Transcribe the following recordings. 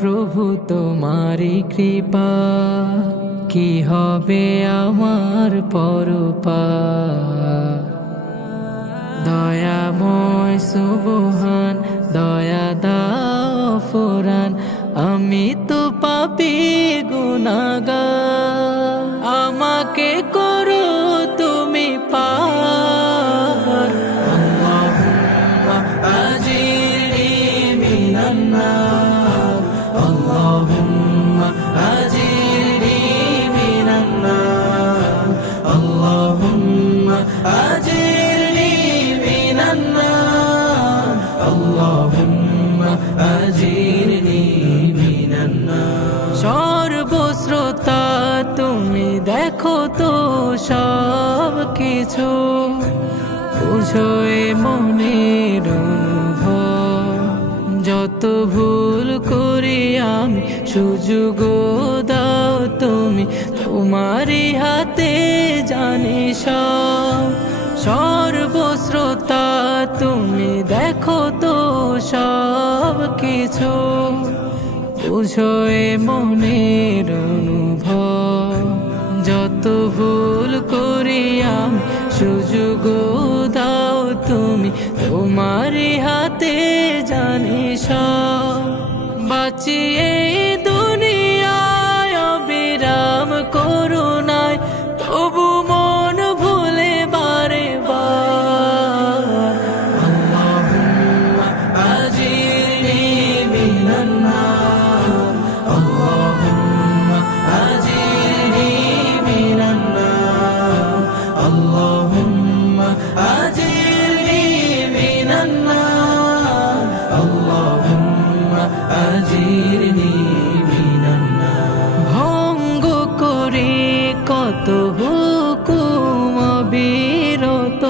প্রভু তোমারি কৃপা, কি হবে আমার পরপার। দয়াময় সুবহান, দয়া দাও ফুরান, আমি তো পাপী গুনাহগার। আমাকে করো তুমি পার, আল্লাহুম্মা আজিরনি মিনান নার, আল্লাহুম্মা আজিরনি মিনান নার, আল্লাহুম্মা আজিরনি মিনান নার, আল্লাহুম্মা আজিরনি মিনান নার। সর্বশ্রোতা তুমি দেখো তো সব কিছু, বুঝো এ মনের অনুভব। যত ভুল করি আমি সুযোগ দাও তুমি, তোমারই হাতে জানি সব। সর্বশ্রোতা তুমি দেখো তো সব কিছু, বুঝো এ মনের অনুভব। যত ভুল করি আমি সুযোগ দাও তুমি, তোমারই হাতে জানি সব। বাঁচিয়ে দুনিয়ায় অবিরাম করুণায়, তবু মন ভুলে বারে বার। আল্লাহুম্মা আজিরনি মিনান নার, আল্লাহুম্মা আজিরনি মিনান নার, আল্লাহুম্মা আজিরনি মিনান নার, আল্লাহুম্মা আজিরনি মিনান নার। ভঙ্গ করে কত হুকুম অবিরত,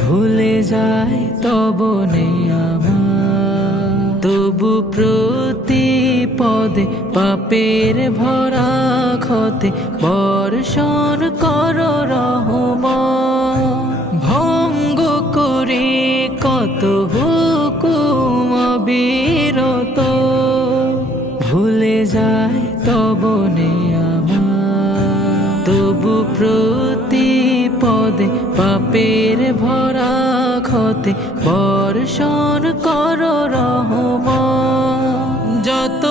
ভুলে যায় তব আমার। তবু প্রতি পদে পাপের ভরা ক্ষতে বর্ষণ কর রহমত। ভঙ্গ করে কত হুকুম অবিরত, ভুলে যায় তব আমার। তবু প্রতি পদে পাপের ভরা ক্ষতে বর্ষণ কর রহমত। যত